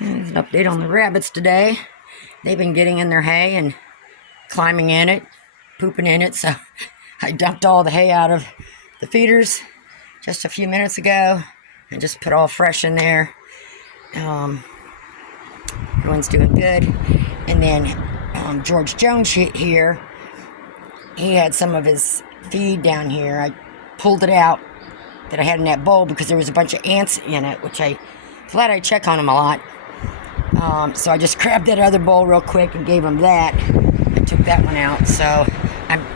There's an update on the rabbits today. They've been getting in their hay and climbing in it, pooping in it, so I dumped all the hay out of the feeders just a few minutes ago and just put all fresh in there. Everyone's doing good. And then George Jones here, he had some of his feed down here. I pulled it out that I had in that bowl because there was a bunch of ants in it, which I glad I check on them a lot. So I just grabbed that other bowl real quick and gave them that. I took that one out. So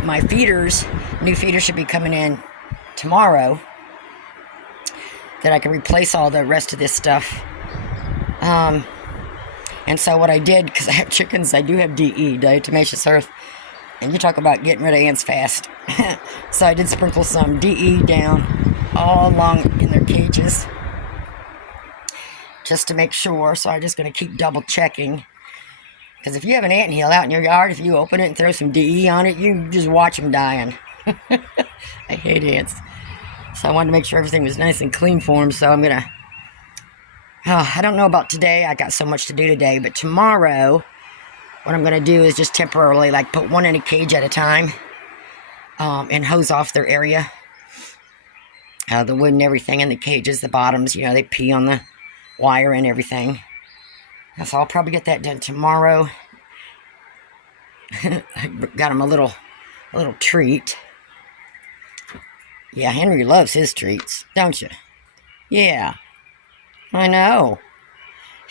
my feeders, new feeders should be coming in tomorrow, that I can replace all the rest of this stuff. And so what I did, because I have chickens, I do have DE, diatomaceous earth, and you talk about getting rid of ants fast. So I did sprinkle some DE down all along in their cages, just to make sure. So I'm just going to keep double checking, because if you have an anthill out in your yard, if you open it and throw some DE on it, you just watch them dying. I hate ants. So I wanted to make sure everything was nice and clean for them. So I'm going to, I don't know about today. I got so much to do today. But tomorrow, what I'm going to do is just temporarily, like, put one in a cage at a time, and hose off their area. The wood and everything in the cages, the bottoms, they pee on the wire and everything. So I'll probably get that done tomorrow. I got him a little treat. Yeah, Henry loves his treats, don't you? Yeah, I know.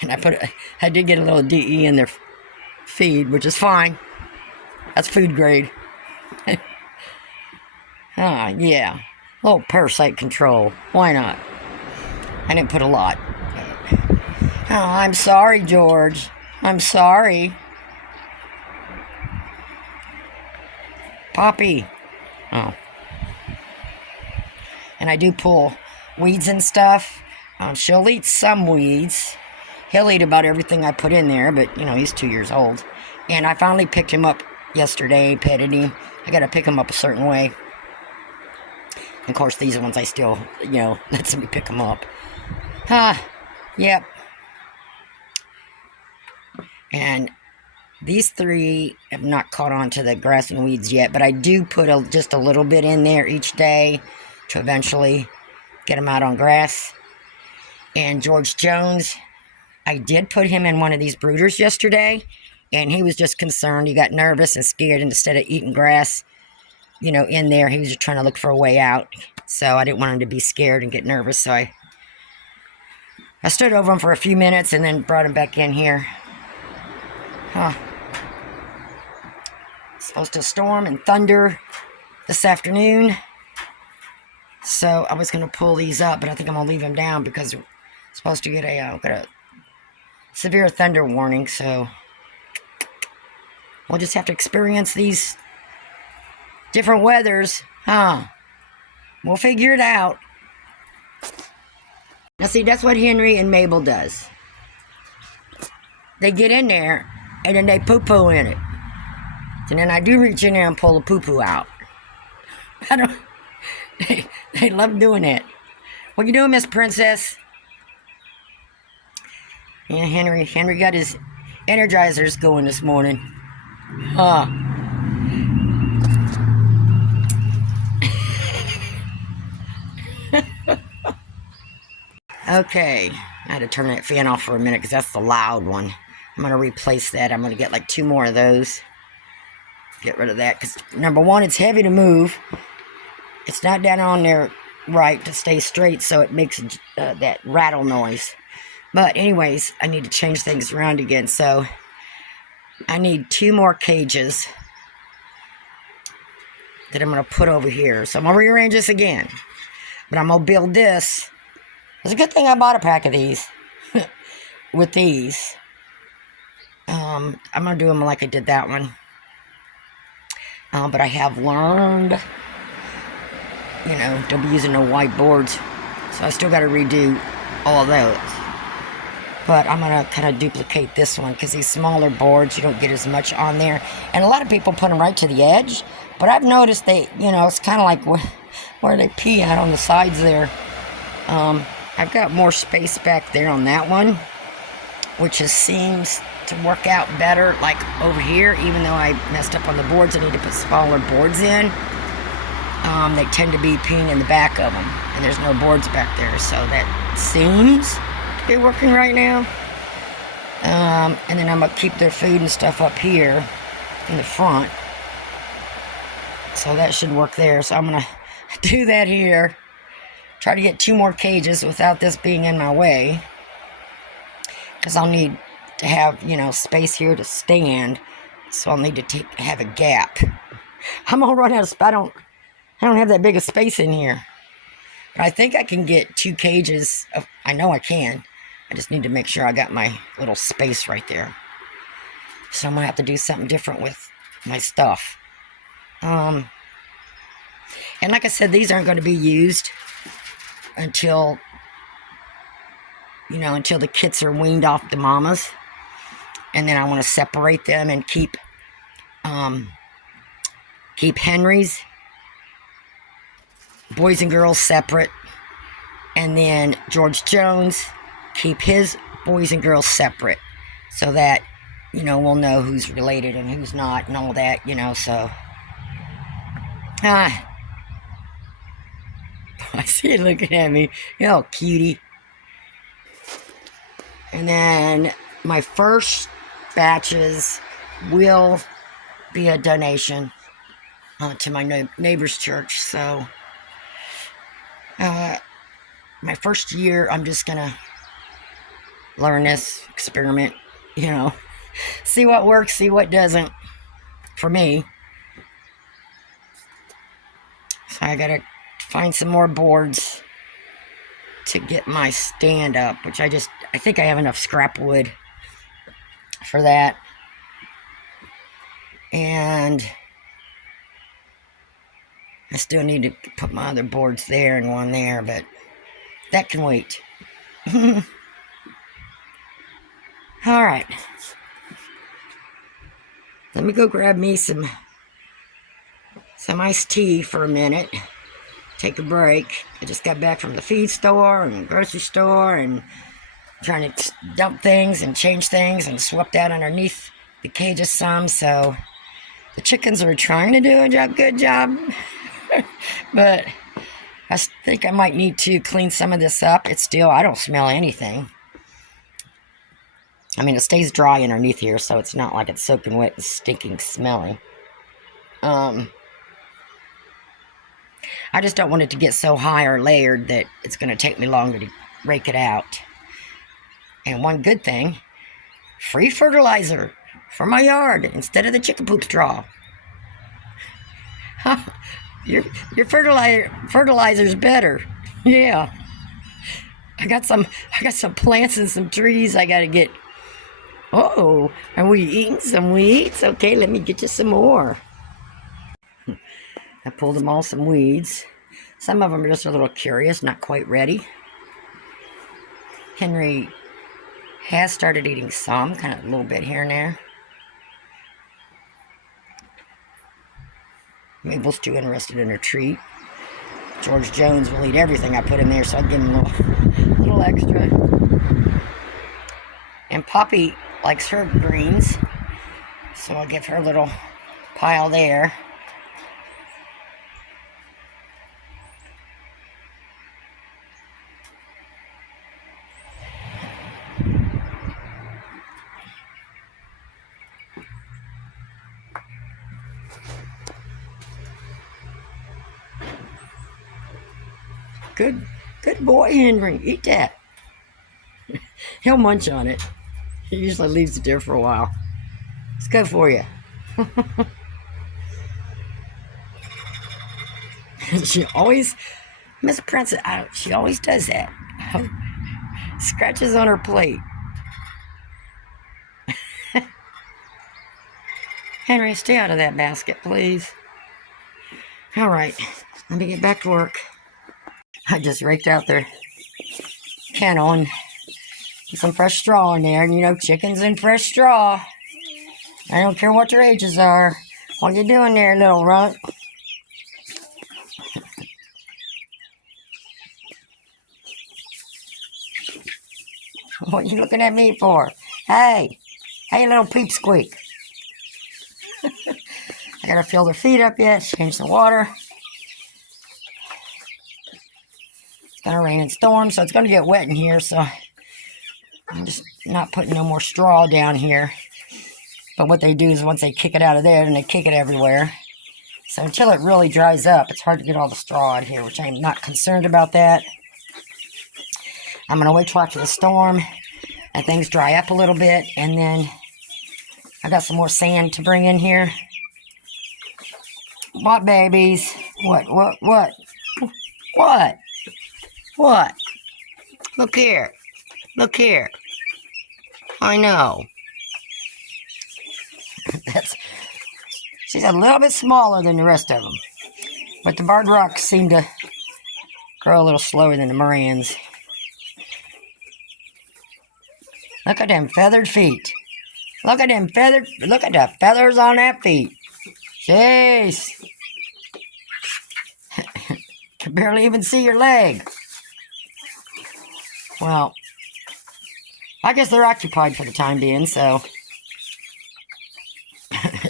And I did get a little DE in their feed, which is fine. That's food grade. Yeah. A little parasite control. Why not? I didn't put a lot. Oh, I'm sorry, George. I'm sorry. Poppy. Oh. And I do pull weeds and stuff. She'll eat some weeds. He'll eat about everything I put in there, but, he's 2 years old. And I finally picked him up yesterday, petted him. I got to pick him up a certain way. And of course, these ones I still, let somebody pick them up. Yep. And these three have not caught on to the grass and weeds yet, but I do put just a little bit in there each day to eventually get them out on grass. And George Jones, I did put him in one of these brooders yesterday, and he was just concerned. He got nervous and scared, and instead of eating grass, in there, he was just trying to look for a way out. So I didn't want him to be scared and get nervous, so I stood over him for a few minutes and then brought him back in here. It's supposed to storm and thunder this afternoon. So I was going to pull these up, but I think I'm going to leave them down because we're supposed to get a severe thunder warning. So we'll just have to experience these different weathers. We'll figure it out. Now see, that's what Henry and Mabel does. They get in there and then they poo-poo in it. And then I do reach in there and pull the poo-poo out. They love doing that. What you doing, Miss Princess? Yeah, Henry got his energizers going this morning. Okay, I had to turn that fan off for a minute because that's the loud one. I'm going to replace that. I'm going to get like 2 more of those. Get rid of that because, number one, it's heavy to move. It's not down on there right to stay straight, so it makes that rattle noise. But anyways, I need to change things around again. So I need 2 more cages that I'm going to put over here. So I'm going to rearrange this again. But I'm going to build this. It's a good thing I bought a pack of these. With these. I'm going to do them like I did that one. But I have learned, to be using no whiteboards. So I still got to redo all of those. But I'm going to kind of duplicate this one because these smaller boards, you don't get as much on there. And a lot of people put them right to the edge. But I've noticed they, it's kind of like where they pee out on the sides there. I've got more space back there on that one. which just seems to work out better. Like over here, even though I messed up on the boards, I need to put smaller boards in. They tend to be peeing in the back of them, and there's no boards back there, so that seems to be working right now. And then I'm going to keep their food and stuff up here in the front. So that should work there. So I'm going to do that here. Try to get 2 more cages without this being in my way. Because I'll need to have, you know, space here to stand. So I'll need to have a gap. I'm going to run out of space. I don't have that big of space in here. But I think I can get 2 cages. I know I can. I just need to make sure I got my little space right there. So I'm going to have to do something different with my stuff. And like I said, these aren't going to be used until, you know, until the kits are weaned off the mamas. And then I want to separate them and keep Henry's boys and girls separate. And then George Jones, keep his boys and girls separate, so that, you know, we'll know who's related and who's not and all that, you know. So I see it looking at me, you know, cutie. And then my first batches will be a donation to my neighbor's church. So my first year, I'm just gonna learn this, experiment, you know, see what works, see what doesn't for me. So I gotta find some more boards to get my stand up, which I think I have enough scrap wood for that. And I still need to put my other boards there and one there, but that can wait. All right. Let me go grab me some iced tea for a minute. Take a break. I just got back from the feed store and grocery store and trying to dump things and change things and swept out underneath the cages some. So the chickens are trying to do a good job. But I think I might need to clean some of this up. I don't smell anything. I mean, it stays dry underneath here, so it's not like it's soaking wet and stinking smelling. I just don't want it to get so high or layered that it's going to take me longer to rake it out. And one good thing, free fertilizer for my yard instead of the chicken poop straw. Your fertilizer's better. Yeah. I got some plants and some trees I got to get. Oh, are we eating some weeds? Okay, let me get you some more. I pulled them all some weeds. Some of them are just a little curious, not quite ready. Henry has started eating some, kind of a little bit here and there. Mabel's too interested in her treat. George Jones will eat everything I put in there, so I'll give him a little extra. And Poppy likes her greens, so I'll give her a little pile there. Good boy, Henry. Eat that. He'll munch on it. He usually leaves it there for a while. It's good for you. She always, Miss Princess, she always does that. Scratches on her plate. Henry, stay out of that basket, please. All right, let me get back to work. I just raked out their kennel and put some fresh straw in there. And you know, chickens and fresh straw. I don't care what their ages are. What you doing there, little runt? What you looking at me for? Hey, hey, little peep squeak. I gotta fill their feet up yet, change the water. It's gonna rain and storm, so it's gonna get wet in here, so I'm just not putting no more straw down here. But what they do is once they kick it out of there, then they kick it everywhere. So until it really dries up, it's hard to get all the straw out here, which I'm not concerned about that. I'm gonna wait till after the storm and things dry up a little bit, and then I got some more sand to bring in here. What, babies? What? What? Look here. Look here. I know. She's a little bit smaller than the rest of them. But the barred rocks seem to grow a little slower than the morans. Look at them feathered feet. Look at the feathers on that feet. Jeez. Can barely even see your leg. Well, I guess they're occupied for the time being, so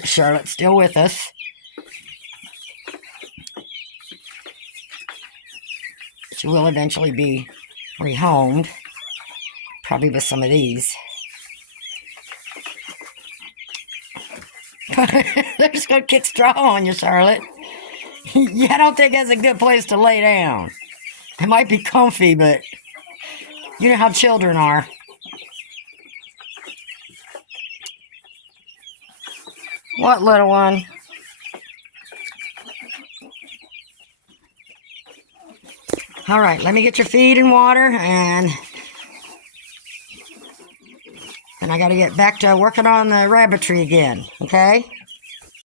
Charlotte's still with us. She will eventually be rehomed, probably with some of these. They're just going to kick straw on you, Charlotte. Yeah, I don't think that's a good place to lay down. It might be comfy, but you know how children are. What, little one? All right, let me get your feed and water, and then I got to get back to working on the rabbitry again, okay?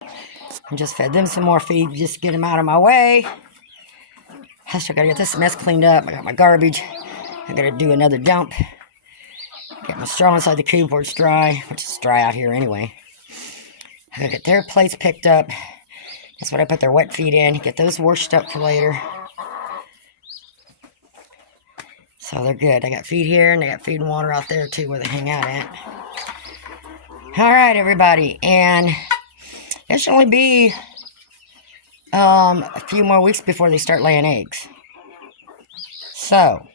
I just fed them some more feed just to get them out of my way. I still got to get this mess cleaned up. I got my garbage. I got to do another dump. Get my straw inside the coop where it's dry, which is dry out here anyway. I got to get their plates picked up. That's what I put their wet feed in. Get those washed up for later. So they're good. I got feed here, and I got feed and water out there too where they hang out at. All right, everybody. And it should only be a few more weeks before they start laying eggs. So,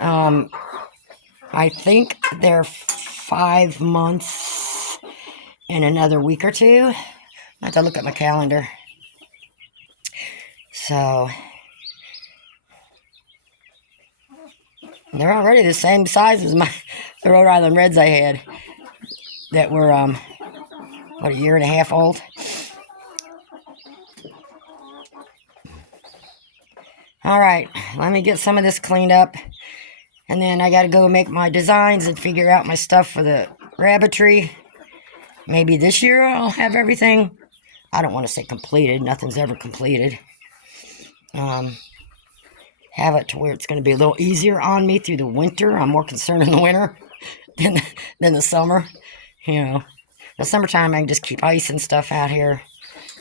I think they're 5 months in another week or two. I have to look at my calendar. So, they're already the same size as the Rhode Island Reds I had that were, what, a year and a half old. All right, let me get some of this cleaned up, and then I got to go make my designs and figure out my stuff for the rabbitry. Maybe this year I'll have everything. I don't want to say completed. Nothing's ever completed. Have it to where it's going to be a little easier on me through the winter. I'm more concerned in the winter than the summer. You know, the summertime I can just keep ice and stuff out here.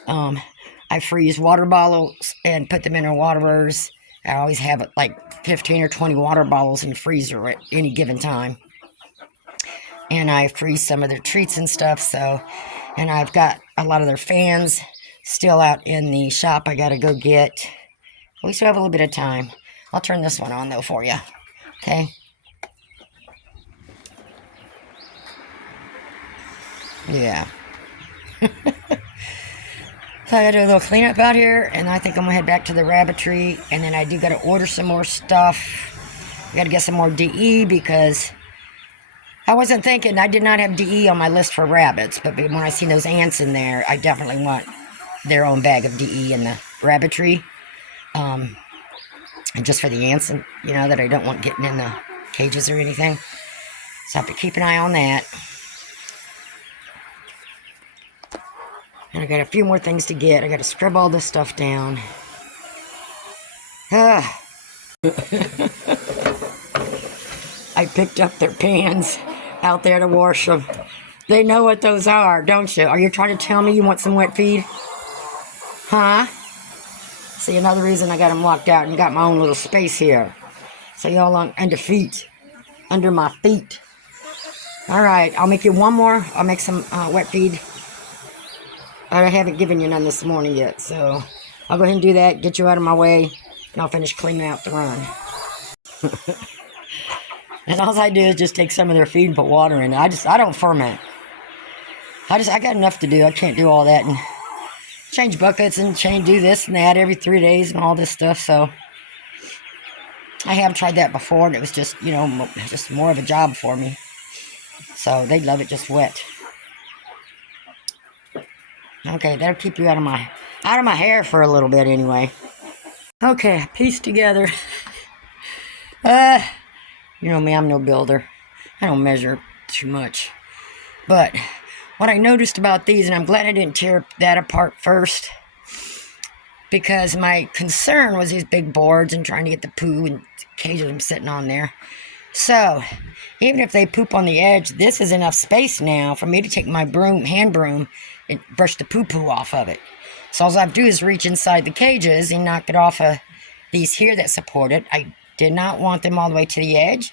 I freeze water bottles and put them in our waterers. I always have like 15 or 20 water bottles in the freezer at any given time. And I freeze some of their treats and stuff. So, and I've got a lot of their fans still out in the shop I got to go get. We still have a little bit of time. I'll turn this one on though for you. Okay. Yeah. So I got to do a little cleanup out here, and I think I'm going to head back to the rabbitry, and then I do got to order some more stuff. I got to get some more DE because I wasn't thinking, I did not have DE on my list for rabbits, but when I seen those ants in there, I definitely want their own bag of DE in the rabbitry. And just for the ants, and you know, that I don't want getting in the cages or anything. So I have to keep an eye on that. And I got a few more things to get. I got to scrub all this stuff down. I picked up their pans out there to wash them. They know what those are, don't you? Are you trying to tell me you want some wet feed? Huh? See, another reason I got them locked out and got my own little space here. So y'all on defeat. under my feet. All right, I'll make you one more. I'll make some wet feed. I haven't given you none this morning yet, so I'll go ahead and do that, get you out of my way, and I'll finish cleaning out the run. And all I do is just take some of their feed and put water in it. I don't ferment. I got enough to do. I can't do all that and change buckets and do this and that every 3 days and all this stuff. So I have tried that before, and it was just, you know, just more of a job for me. So they love it just wet. Okay, that'll keep you out of my hair for a little bit anyway. Okay, piece together. You know me, I'm no builder. I don't measure too much. But what I noticed about these, and I'm glad I didn't tear that apart first, because my concern was these big boards and trying to get the poo and cages I'm sitting on there. So, even if they poop on the edge, this is enough space now for me to take my hand broom, and brush the poo-poo off of it. So all I have to do is reach inside the cages and knock it off of these here that support it. I did not want them all the way to the edge,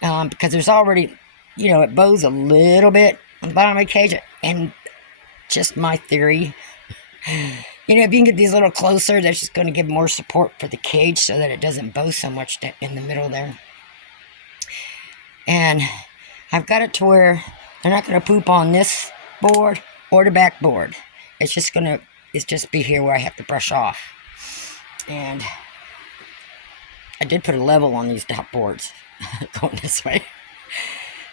because there's already, you know, it bows a little bit on the bottom of the cage. And just my theory, you know, if you can get these a little closer, that's just going to give more support for the cage so that it doesn't bow so much in the middle there. And I've got it to where they're not going to poop on this board or the back board. It's just be here where I have to brush off. And I did put a level on these top boards going this way.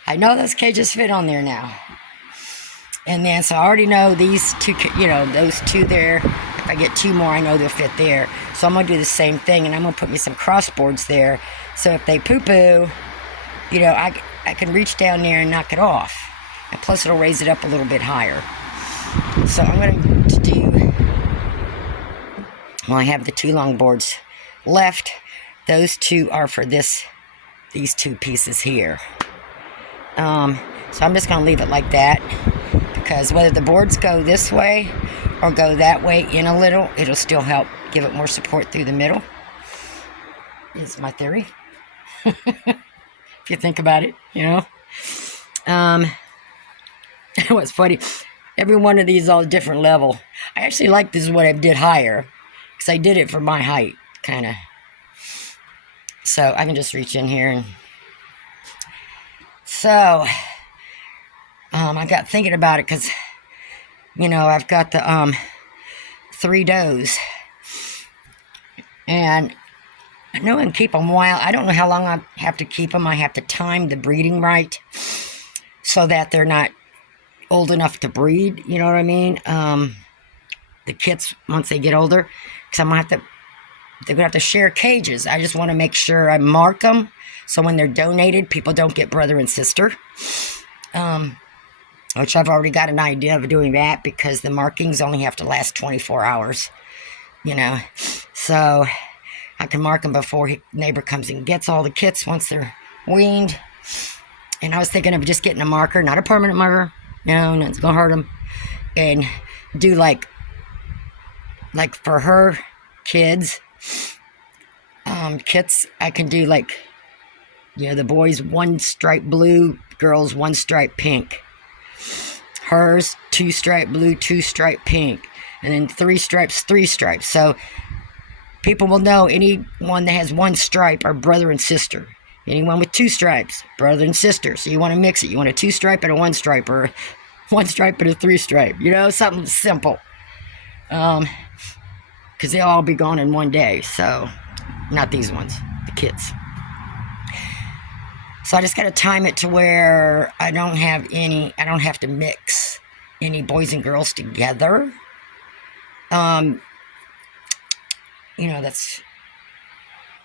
I know those cages fit on there now. And then, so I already know these two, you know, those two there. If I get two more, I know they'll fit there. So I'm going to do the same thing, and I'm going to put me some cross boards there. So if they poo-poo, you know, I can reach down there and knock it off. And plus, it'll raise it up a little bit higher. So I'm going to do, well, I have the two long boards left. Those two are for these two pieces here. So I'm just going to leave it like that, because whether the boards go this way or go that way in a little, it'll still help give it more support through the middle, is my theory. If you think about it, you know. What's funny, every one of these all different level. I actually like this is what I did higher, because I did it for my height, kind of. So I can just reach in here. And so I got thinking about it, because, you know, I've got the 3 does. And I know I can keep them a while. I don't know how long I have to keep them. I have to time the breeding right so that they're not old enough to breed. You know what I mean? The kits, once they get older, because they're going to have to share cages. I just want to make sure I mark them so when they're donated, people don't get brother and sister. Which I've already got an idea of doing that, because the markings only have to last 24 hours. You know? So I can mark them before neighbor comes and gets all the kits once they're weaned. And I was thinking of just getting a marker, not a permanent marker. No, it's going to hurt them. And do like for her kids, kits, I can do like, you know, the boys 1 stripe blue, girls 1 stripe pink. Hers 2 stripe blue, 2 stripe pink. And then 3 stripes, 3 stripes. So people will know anyone that has 1 stripe are brother and sister. Anyone with 2 stripes, brother and sister. So you want to mix it. You want a 2 stripe and a 1 stripe, or 1 stripe and a 3 stripe. You know, something simple. Because they'll all be gone in one day. So, not these ones, the kits. So I just got to time it to where I don't have to mix any boys and girls together. You know, that's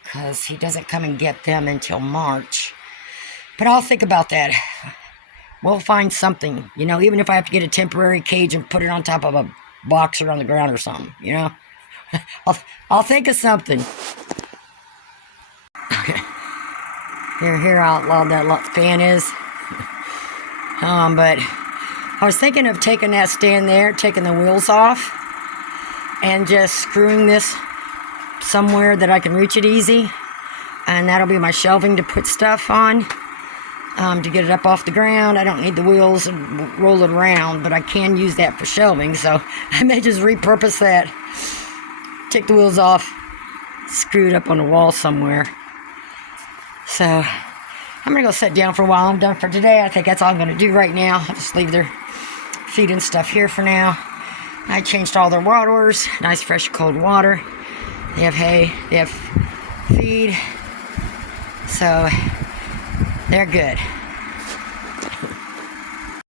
because he doesn't come and get them until March. But I'll think about that. We'll find something, you know, even if I have to get a temporary cage and put it on top of a box or on the ground or something, you know. I'll think of something. Here how loud that fan is. But I was thinking of taking that stand there, taking the wheels off, and just screwing this somewhere that I can reach it easy. And that'll be my shelving to put stuff on, to get it up off the ground. I don't need the wheels and roll it around, but I can use that for shelving, so I may just repurpose that. Take the wheels off, screw it up on the wall somewhere. So I'm gonna go sit down for a while. I'm done for today. I think that's all I'm gonna do right now. I'll just leave their feed and stuff here for now. I changed all their waters, nice fresh cold water. They have hay, they have feed, so they're good.